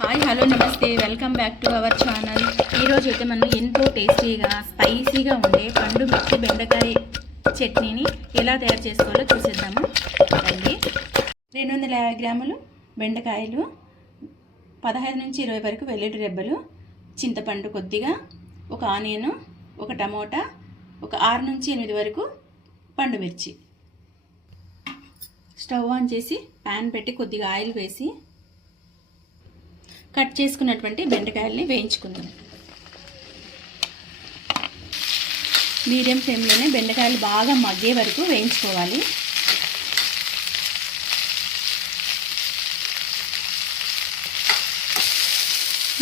Hi hello నమస్తే. Welcome back to our channel. ఈరోజు అయితే మనం ఎంతో టేస్టీగా స్పైసీగా ఉండే పండు మిర్చి బెండకాయ చట్నీని ఎలా తయారు చేసుకోవాలో చూసేద్దాము. రండి. రెండు వందల యాభై గ్రాములు బెండకాయలు పదహైదు నుంచి ఇరవై వరకు వెల్లుల్లి రెబ్బలు చింతపండు కొద్దిగా ఒక ఆనియన్ ఒక టమోటా ఒక ఆరు నుంచి ఎనిమిది వరకు పండు మిర్చి. స్టవ్ ఆన్ చేసి ప్యాన్ పెట్టి కొద్దిగా ఆయిల్ వేసి కట్ చేసుకున్నటువంటి బెండకాయల్ని వేయించుకుందాం. మీడియం ఫ్లేమ్లోనే బెండకాయలు బాగా మగ్గే వరకు వేయించుకోవాలి.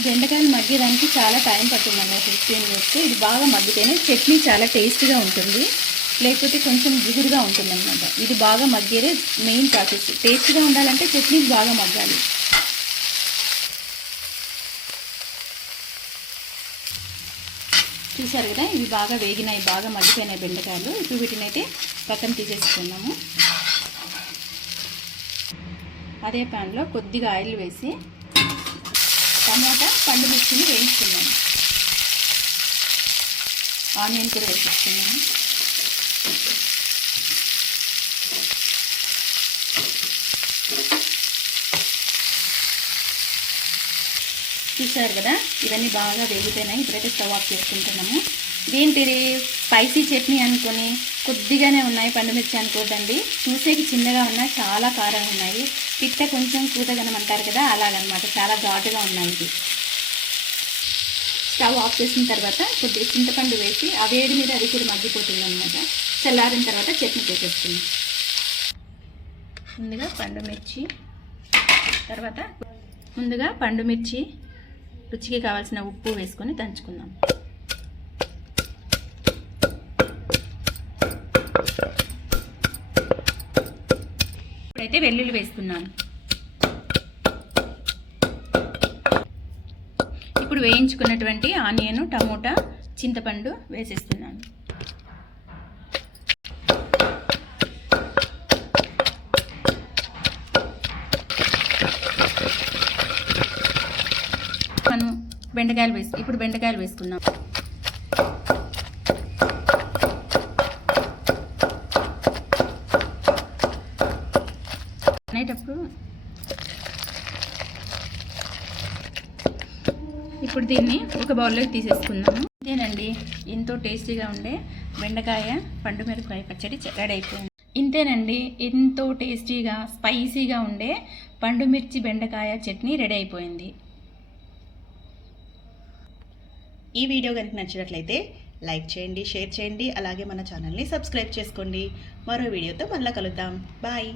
బెండకాయలు మగ్గేదానికి చాలా టైం పడుతుందండి ఫిఫ్టీన్ మినిట్స్ ఇది బాగా మగ్గితేనే చట్నీ చాలా టేస్ట్గా ఉంటుంది. లేకపోతే కొంచెం జిగురుగా ఉంటుందన్నమాట. ఇది బాగా మగ్గేదే మెయిన్ ప్రాసెస్ టేస్ట్గా ఉండాలంటే చట్నీ బాగా మగ్గాలి. చూసారు కదా ఇవి బాగా వేగినాయి బాగా మగ్గిపోయినాయి బెండకాయలు. ఇప్పుడు వీటిని అయితే పక్కన తీసేసుకున్నాము అదే ప్యాన్లో కొద్దిగా ఆయిల్ వేసి టమాటా పండు మిర్చిని వేయించుకున్నాము ఆనియన్ కూడా వేసేసుకున్నాము చూసారు కదా? ఇవన్నీ బాగా వేగిపోయినాయి ఇప్పుడైతే స్టవ్ ఆఫ్ చేసుకుంటున్నాము. దీంటిది స్పైసీ చట్నీ అనుకొని కొద్దిగానే ఉన్నాయి పండుమిర్చి అనుకోదండి చూసేకి చిన్నగా ఉన్నాయి చాలా కారం ఉన్నాయి. పిట్ట కొంచెం కూతగనం అంటారు కదా అలాగనమాట. చాలా ఘాటుగా ఉన్నాయి ఇది స్టవ్ ఆఫ్ చేసిన తర్వాత కొద్దిగా చింతపండు వేసి ఆ వేడి మీద అది కూడా మగ్గిపోతుంది అనమాట చల్లారిన తర్వాత చట్నీ చేసేస్తుంది ముందుగా పండు మిర్చి తర్వాత ముందుగా పండు మిర్చి రుచికి కావాల్సిన ఉప్పు వేసుకొని దంచుకుందాం. ఇప్పుడైతే వెల్లుల్లి వేసుకున్నాను ఇప్పుడు వేయించుకున్నటువంటి ఆనియన్ టమోటా చింతపండు వేసేస్తున్నాను. మనం బెండకాయలు వేసి ఇప్పుడు బెండకాయలు వేసుకుందాం. అనేటప్పుడు ఇప్పుడు దీన్ని ఒక బౌల్లోకి తీసేసుకుందాము. ఇంతేనండి ఎంతో టేస్టీగా ఉండే బెండకాయ పండు మిరపకాయ పచ్చడి రెడీ అయిపోయింది ఇంతేనండి ఎంతో టేస్టీగా స్పైసీగా ఉండే పండు మిర్చి బెండకాయ చట్నీ రెడీ అయిపోయింది ఈ వీడియో కనుక నచ్చినట్లయితే లైక్ చేయండి షేర్ చేయండి అలాగే మన ఛానల్ని సబ్స్క్రైబ్ చేసుకోండి. మరో వీడియోతో మళ్ళీ కలుద్దాం. బాయ్.